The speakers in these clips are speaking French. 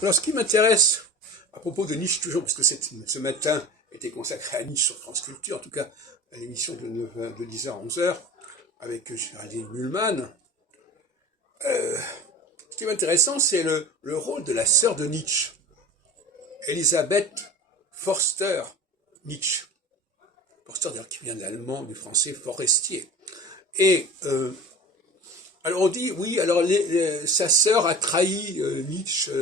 Alors, ce qui m'intéresse à propos de Nietzsche, toujours, parce que ce matin était consacré à Nietzsche sur France Culture, en tout cas à l'émission de 10h à 11h, avec Géraldine Mühlmann, ce qui est intéressant, c'est le rôle de la sœur de Nietzsche, Elisabeth Förster Nietzsche. Förster, d'ailleurs, qui vient de l'allemand, du français forestier. Et alors on dit, oui, alors sa sœur a trahi Nietzsche,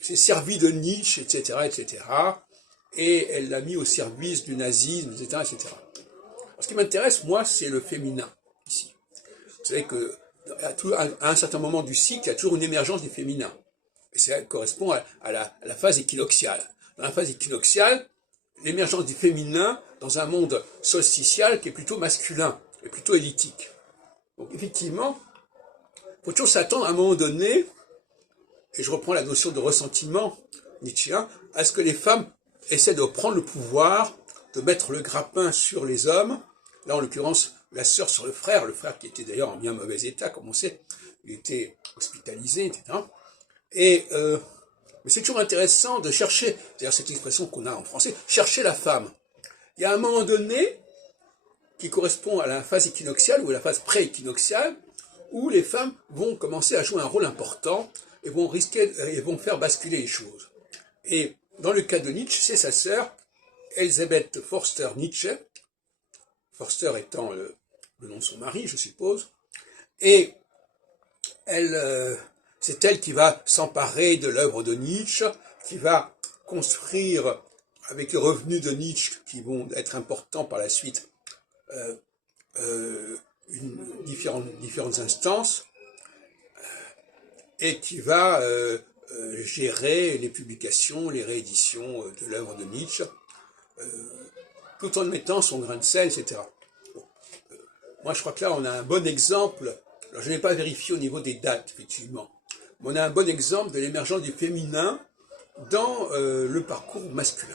s'est servie de Nietzsche, etc., etc., et elle l'a mis au service du nazisme, etc., etc. Alors, ce qui m'intéresse, moi, c'est le féminin, ici. Vous savez que à un certain moment du cycle, il y a toujours une émergence du féminin. Et ça correspond à la phase équinoxiale. Dans la phase équinoxiale, l'émergence du féminin dans un monde solsticial qui est plutôt masculin et plutôt élitique. Donc effectivement, il faut toujours s'attendre à un moment donné, et je reprends la notion de ressentiment nietzschéen, à ce que les femmes essaient de prendre le pouvoir, de mettre le grappin sur les hommes, là en l'occurrence la sœur sur le frère qui était d'ailleurs en bien mauvais état, comme on sait, il était hospitalisé, etc. Mais c'est toujours intéressant de chercher, c'est-à-dire cette expression qu'on a en français, chercher la femme. Il y a un moment donné qui correspond à la phase équinoxiale ou à la phase pré-équinoxiale, où les femmes vont commencer à jouer un rôle important et vont faire basculer les choses. Et dans le cas de Nietzsche, c'est sa sœur, Elisabeth Förster Nietzsche, Förster étant le nom de son mari, je suppose, et c'est elle qui va s'emparer de l'œuvre de Nietzsche, qui va construire, avec les revenus de Nietzsche, qui vont être importants par la suite, différentes instances, et qui va gérer les publications, les rééditions de l'œuvre de Nietzsche, tout en mettant son grain de sel, etc. Bon. Moi, je crois que là, on a un bon exemple. Alors, je n'ai pas vérifié au niveau des dates, effectivement. Mais on a un bon exemple de l'émergence du féminin dans le parcours masculin.